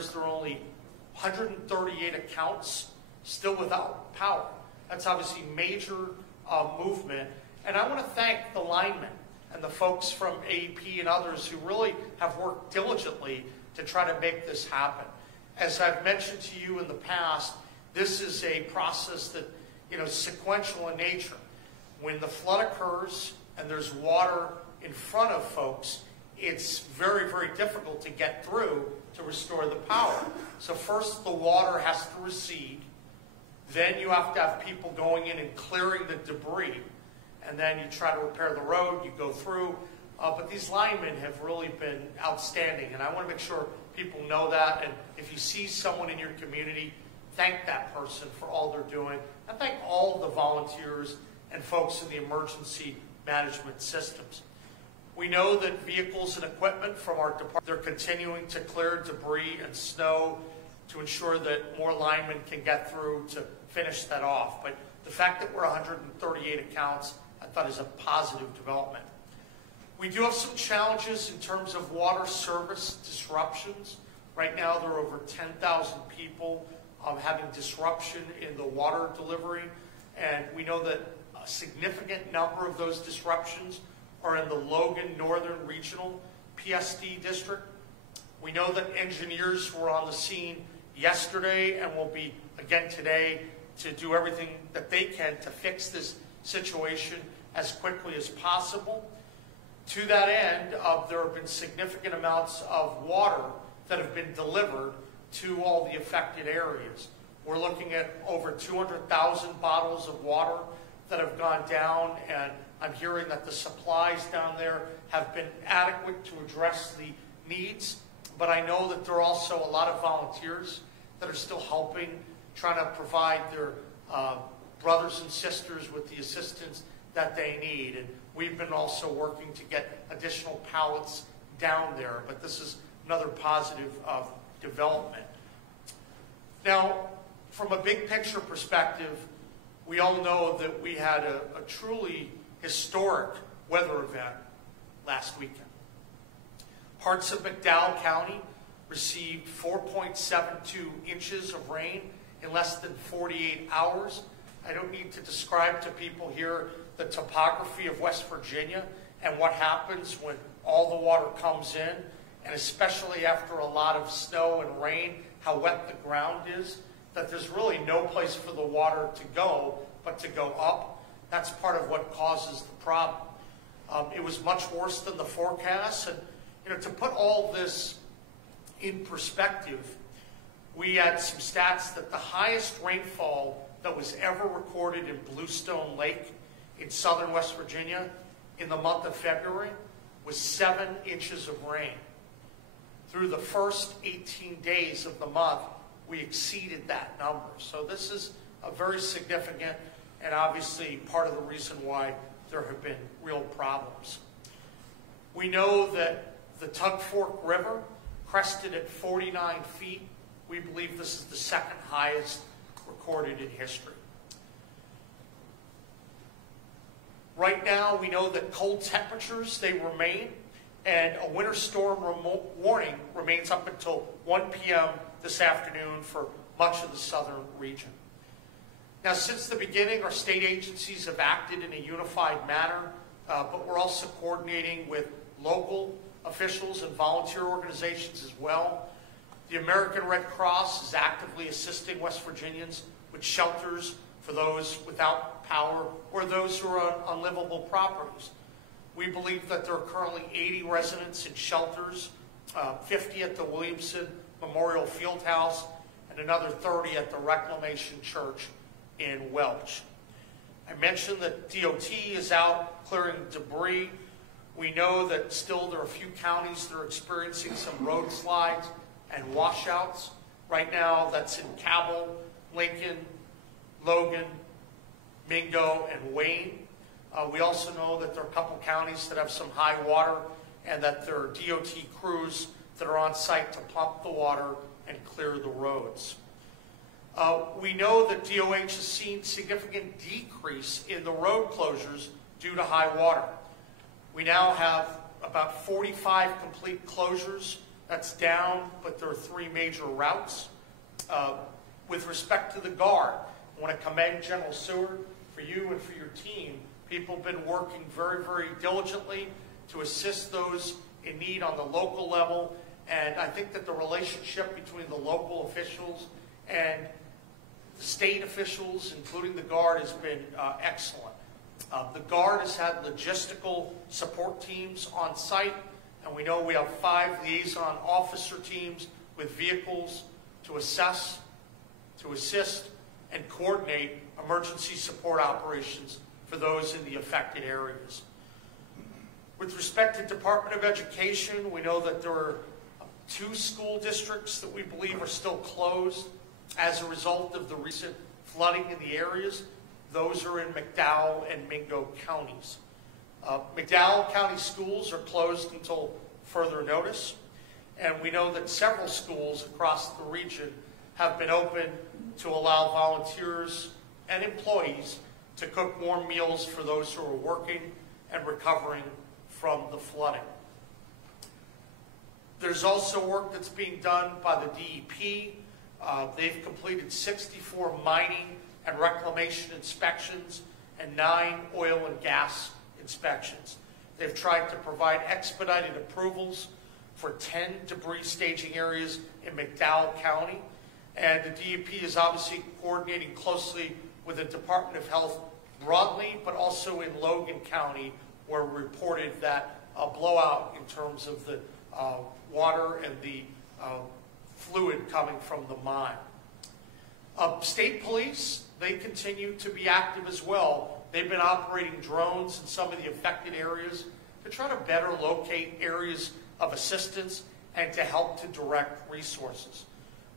appears there are only 138 accounts still without power. That's obviously major movement. And I want to thank the linemen and the folks from AEP and others who really have worked diligently to try to make this happen. As I've mentioned to you in the past, this is a process that, sequential in nature. When the flood occurs and there's water in front of folks, it's very, very difficult to get through to restore the power. So first the water has to recede, then you have to have people going in and clearing the debris, and then you try to repair the road, you go through. But these linemen have really been outstanding, and I want to make sure people know that. And if you see someone in your community, thank that person for all they're doing. And thank all the volunteers and folks in the emergency management systems. We know that vehicles and equipment from our department, they're continuing to clear debris and snow to ensure that more linemen can get through to finish that off. But the fact that we're 138 accounts, I thought is a positive development. We do have some challenges in terms of water service disruptions. Right now there are over 10,000 people having disruption in the water delivery, and we know that a significant number of those disruptions are in the Logan Northern Regional PSD district. We know that engineers were on the scene yesterday and will be again today to do everything that they can to fix this situation as quickly as possible. To that end, there have been significant amounts of water that have been delivered to all the affected areas. We're looking at over 200,000 bottles of water that have gone down, and I'm hearing that the supplies down there have been adequate to address the needs. But I know that there are also a lot of volunteers that are still helping, trying to provide their brothers and sisters with the assistance that they need. And we've been also working to get additional pallets down there. But this is another positive development. Now, from a big picture perspective, we all know that we had a truly historic weather event last weekend. Parts of McDowell County received 4.72 inches of rain in less than 48 hours. I don't need to describe to people here the topography of West Virginia and what happens when all the water comes in, and especially after a lot of snow and rain, how wet the ground is, that there's really no place for the water to go but to go up. That's part of what causes the problem. It was much worse than the forecast, and to put all this in perspective, we had some stats that the highest rainfall that was ever recorded in Bluestone Lake in southern West Virginia in the month of February was 7 inches of rain. Through the first 18 days of the month, we exceeded that number. So this is a very significant and obviously part of the reason why there have been real problems. We know that the Tug Fork River crested at 49 feet. We believe this is the second highest recorded in history. Right now, we know that cold temperatures, they remain, and a winter storm warning remains up until 1 p.m. this afternoon for much of the southern region. Now, since the beginning, our state agencies have acted in a unified manner, but we're also coordinating with local officials and volunteer organizations as well. The American Red Cross is actively assisting West Virginians with shelters for those without power or those who are on unlivable properties. We believe that there are currently 80 residents in shelters, 50 at the Williamson Memorial Fieldhouse, and another 30 at the Reclamation Church in Welch. I mentioned that DOT is out clearing debris. We know that still there are a few counties that are experiencing some road slides and washouts. Right now, that's in Cabell, Lincoln, Logan, Mingo, and Wayne. We also know that there are a couple counties that have some high water and that there are DOT crews that are on site to pump the water and clear the roads. We know that DOH has seen significant decrease in the road closures due to high water. We now have about 45 complete closures That's down, but there are 3 major routes. With respect to the Guard, I want to commend General Seward for you and for your team. People have been working very, very diligently to assist those in need on the local level. And I think that the relationship between the local officials and the state officials, including the Guard, has been excellent. The Guard has had logistical support teams on site, and we know we have 5 liaison officer teams with vehicles to assess, to assist, and coordinate emergency support operations for those in the affected areas. With respect to Department of Education, we know that there are 2 school districts that we believe are still closed as a result of the recent flooding in the areas. Those are in McDowell and Mingo counties. McDowell County schools are closed until further notice, and we know that several schools across the region have been open to allow volunteers and employees to cook warm meals for those who are working and recovering from the flooding. There's also work that's being done by the DEP. They've completed 64 mining and reclamation inspections and 9 oil and gas inspections. They've tried to provide expedited approvals for 10 debris staging areas in McDowell County. And the DEP is obviously coordinating closely with the Department of Health broadly, but also in Logan County, where we reported that blowout in terms of the water and the fluid coming from the mine. State police, they continue to be active as well. They've been operating drones in some of the affected areas to try to better locate areas of assistance and to help to direct resources.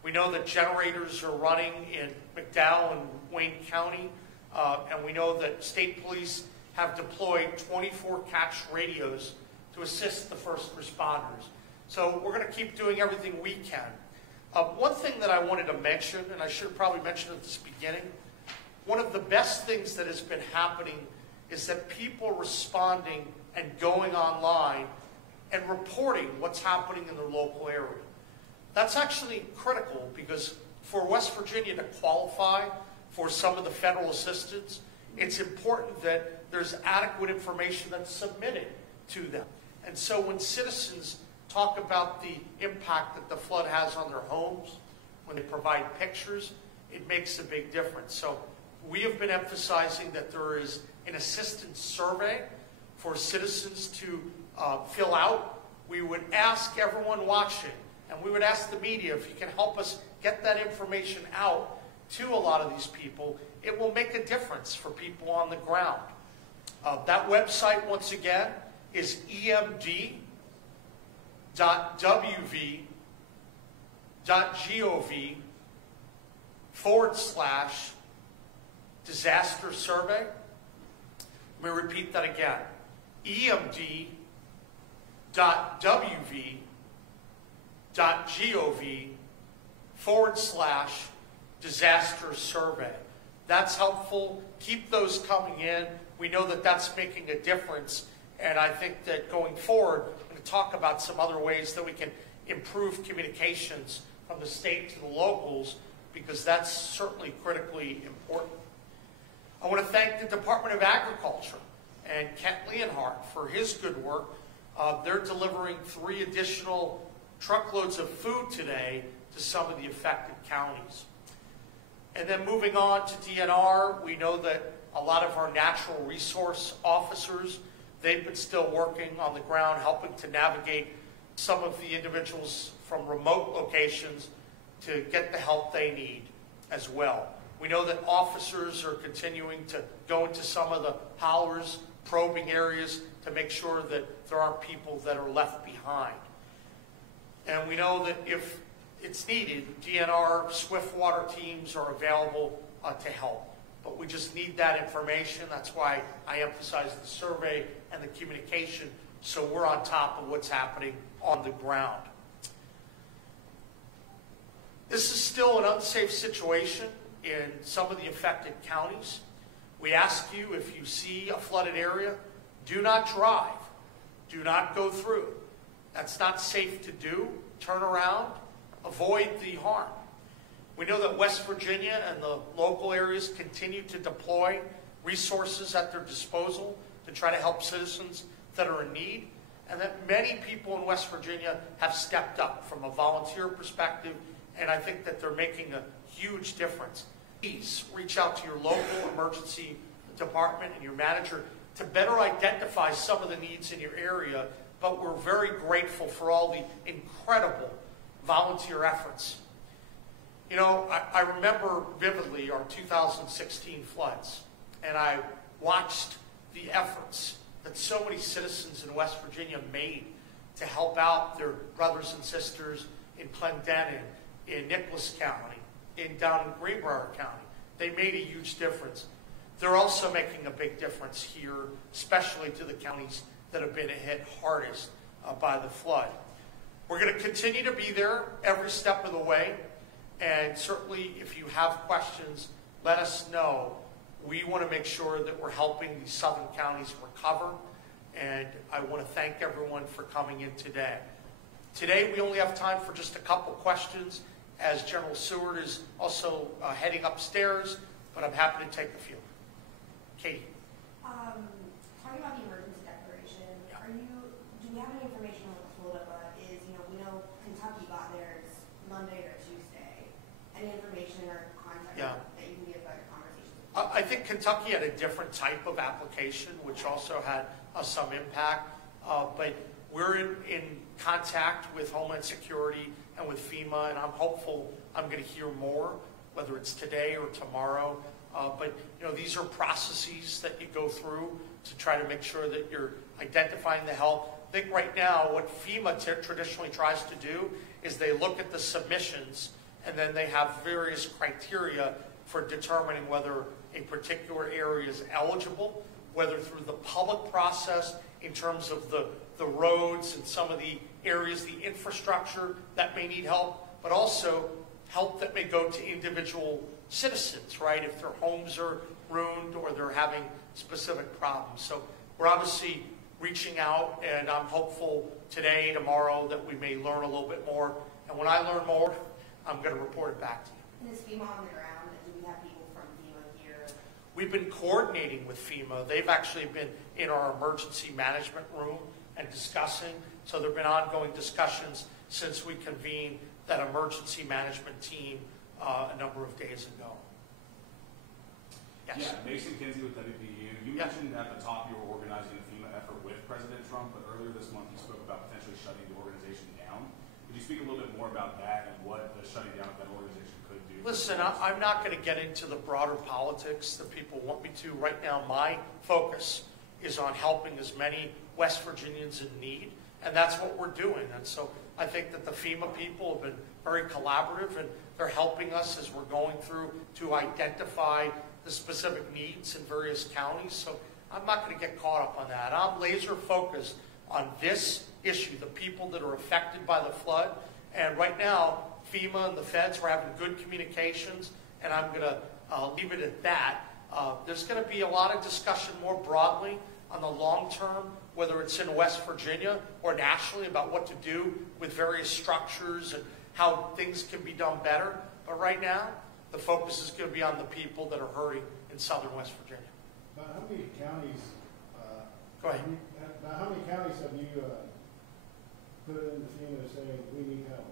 We know that generators are running in McDowell and Wayne County, and we know that state police have deployed 24 catch radios to assist the first responders. So we're going to keep doing everything we can. One thing that I wanted to mention, and I should have probably mentioned at this beginning, one of the best things that has been happening is that people responding and going online and reporting what's happening in their local area. That's actually critical because for West Virginia to qualify for some of the federal assistance, it's important that there's adequate information that's submitted to them. And so when citizens talk about the impact that the flood has on their homes, when they provide pictures, it makes a big difference. So we have been emphasizing that there is an assistance survey for citizens to fill out. We would ask everyone watching, and we would ask the media if you can help us get that information out to a lot of these people. It will make a difference for people on the ground. That website, once again, is emd.wv.gov/disaster survey. Let me repeat that again. emd.wv.gov/disaster survey. That's helpful. Keep those coming in. We know that that's making a difference. And I think that going forward, I'm going to talk about some other ways that we can improve communications from the state to the locals, because that's certainly critically important. I want to thank the Department of Agriculture and Kent Leonhardt for his good work. They're delivering 3 additional truckloads of food today to some of the affected counties. And then moving on to DNR, we know that a lot of our natural resource officers, they've been still working on the ground, helping to navigate some of the individuals from remote locations to get the help they need as well. We know that officers are continuing to go into some of the hollers, probing areas to make sure that there aren't people that are left behind. And we know that if it's needed, DNR swift water teams are available to help. But we just need that information. That's why I emphasize the survey and the communication, so we're on top of what's happening on the ground. This is still an unsafe situation in some of the affected counties. We ask you, if you see a flooded area, do not drive. Do not go through. That's not safe to do. turn around, avoid the harm. We know that West Virginia and the local areas continue to deploy resources at their disposal to try to help citizens that are in need, and that many people in West Virginia have stepped up from a volunteer perspective, and I think that they're making a huge difference. Please reach out to your local emergency department and your manager to better identify some of the needs in your area, but we're very grateful for all the incredible volunteer efforts. You know, I remember vividly our 2016 floods, and I watched the efforts that so many citizens in West Virginia made to help out their brothers and sisters in Clendenin, in Nicholas County, down in Greenbrier County. They made a huge difference. They're also making a big difference here, especially to the counties that have been hit hardest by the flood. We're going to continue to be there every step of the way, and certainly if you have questions, let us know. We want to make sure that we're helping these southern counties recover, and I want to thank everyone for coming in today. Today we only have time for just a couple questions, as General Seward is also heading upstairs, but I'm happy to take a few. Katie. Talking about the emergency declaration, Yeah. do we have any information on what FLOA is? We know Kentucky got theirs Monday or Tuesday. Any information or contact that you can give about your conversations? I think Kentucky had a different type of application, which also had some impact, but we're in contact with Homeland Security and with FEMA, and I'm hopeful I'm going to hear more, whether it's today or tomorrow. But these are processes that you go through to try to make sure that you're identifying the help. I think right now what FEMA traditionally tries to do is they look at the submissions, and then they have various criteria for determining whether a particular area is eligible, whether through the public process in terms of the roads and some of the areas, the infrastructure that may need help, but also help that may go to individual citizens, right? If their homes are ruined or they're having specific problems. So we're obviously reaching out, and I'm hopeful today, tomorrow, that we may learn a little bit more. And when I learn more, I'm going to report it back to you. And is FEMA on the ground? Do we have people from FEMA here? We've been coordinating with FEMA. They've actually been in our emergency management room and discussing. So there have been ongoing discussions since we convened that emergency management team a number of days ago. Yes. Yeah, Mason Kinsey with WPU. You mentioned at the top you were organizing a FEMA effort with President Trump, but earlier this month you spoke about potentially shutting the organization down. Could you speak a little bit more about that and what the shutting down of that organization could do? Listen, I'm not going to get into the broader politics that people want me to. Right now, my focus is on helping as many West Virginians in need, and that's what we're doing. And so I think that the FEMA people have been very collaborative, and they're helping us as we're going through to identify the specific needs in various counties. So I'm not going to get caught up on that. I'm laser focused on this issue, the people that are affected by the flood. And right now, FEMA and the feds are having good communications, and I'm going to leave it at that. There's going to be a lot of discussion more broadly on the long term, whether it's in West Virginia or nationally, about what to do with various structures and how things can be done better. But right now, the focus is going to be on the people that are hurting in southern West Virginia. About how many counties? Go ahead. About how many counties have you put in the FEMA saying we need help?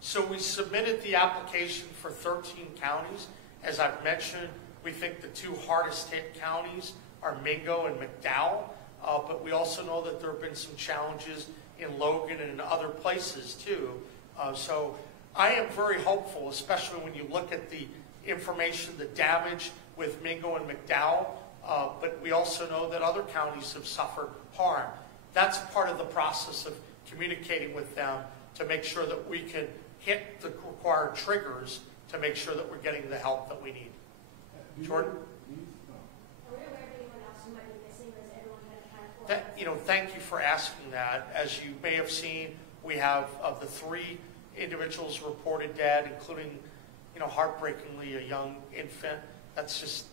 So we submitted the application for 13 counties. As I've mentioned, we think the two hardest hit counties are Mingo and McDowell, but we also know that there have been some challenges in Logan and in other places too. So I am very hopeful, especially when you look at the information, the damage with Mingo and McDowell, but we also know that other counties have suffered harm. That's part of the process of communicating with them to make sure that we can hit the required triggers to make sure that we're getting the help that we need. Jordan? Are we aware of anyone else who might be missing, or is everyone going to kind of Thank you for asking that. As you may have seen, we have of the 3 individuals reported dead, including, heartbreakingly a young infant. That's just,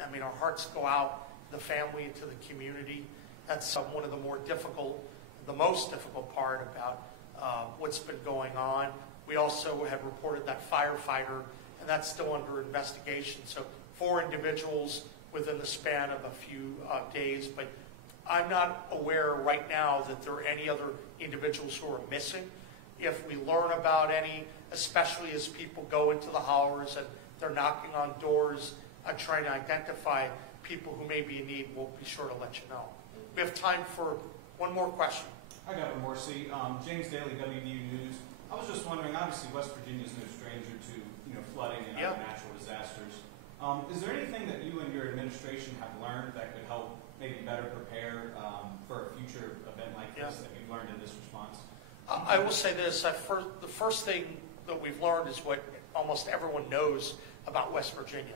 our hearts go out to the family and to the community. That's one of the more difficult, the most difficult part about what's been going on. We also had reported that firefighter, and that's still under investigation. So 4 individuals within the span of a few days, but I'm not aware right now that there are any other individuals who are missing. If we learn about any, especially as people go into the hollers and they're knocking on doors, trying to identify people who may be in need, we'll be sure to let you know. We have time for one more question. Hi, Governor Morsi. James Daly, WVU News. I was just wondering, obviously West Virginia is no stranger to flooding and other natural disasters. Is there anything that you and your administration have learned that could help maybe better prepare for a future event like this that you've learned in this response? I will say this. The first thing that we've learned is what almost everyone knows about West Virginia,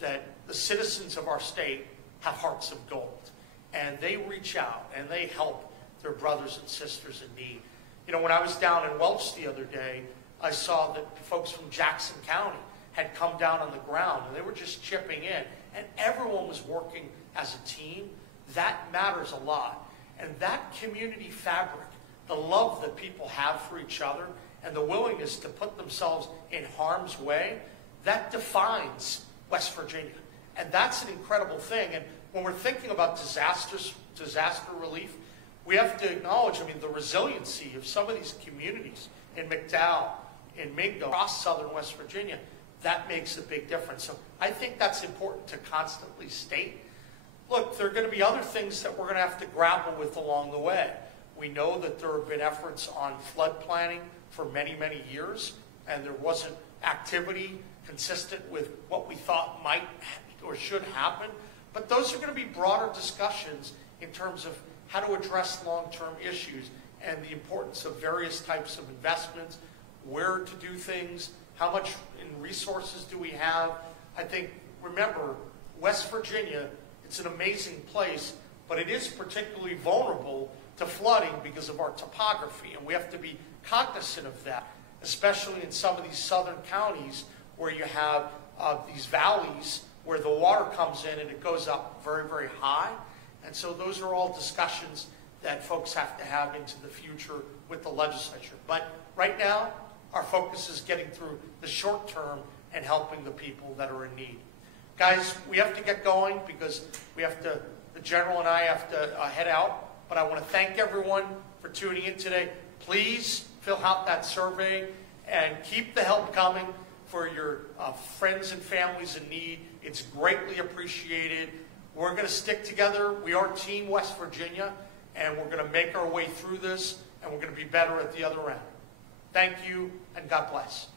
that the citizens of our state have hearts of gold, and they reach out and they help their brothers and sisters in need. You know, when I was down in Welch the other day, I saw that folks from Jackson County had come down on the ground, and they were just chipping in, and everyone was working as a team. That matters a lot. And that community fabric, the love that people have for each other, and the willingness to put themselves in harm's way, that defines West Virginia. And that's an incredible thing. And when we're thinking about disaster relief, we have to acknowledge, the resiliency of some of these communities in McDowell, in Mingo, across southern West Virginia. That makes a big difference. So I think that's important to constantly state. Look, there are going to be other things that we're going to have to grapple with along the way. We know that there have been efforts on flood planning for many, many years, and there wasn't activity consistent with what we thought might or should happen. But those are going to be broader discussions in terms of how to address long-term issues and the importance of various types of investments, where to do things, how much in resources do we have. I think, remember, West Virginia, it's an amazing place, but it is particularly vulnerable to flooding because of our topography, and we have to be cognizant of that, especially in some of these southern counties where you have these valleys where the water comes in and it goes up very, very high. And so those are all discussions that folks have to have into the future with the legislature. But right now, our focus is getting through the short term and helping the people that are in need. Guys, we have to get going because the General and I have to head out. But I want to thank everyone for tuning in today. Please fill out that survey and keep the help coming for your friends and families in need. It's greatly appreciated. We're going to stick together. We are Team West Virginia, and we're going to make our way through this, and we're going to be better at the other end. Thank you, and God bless.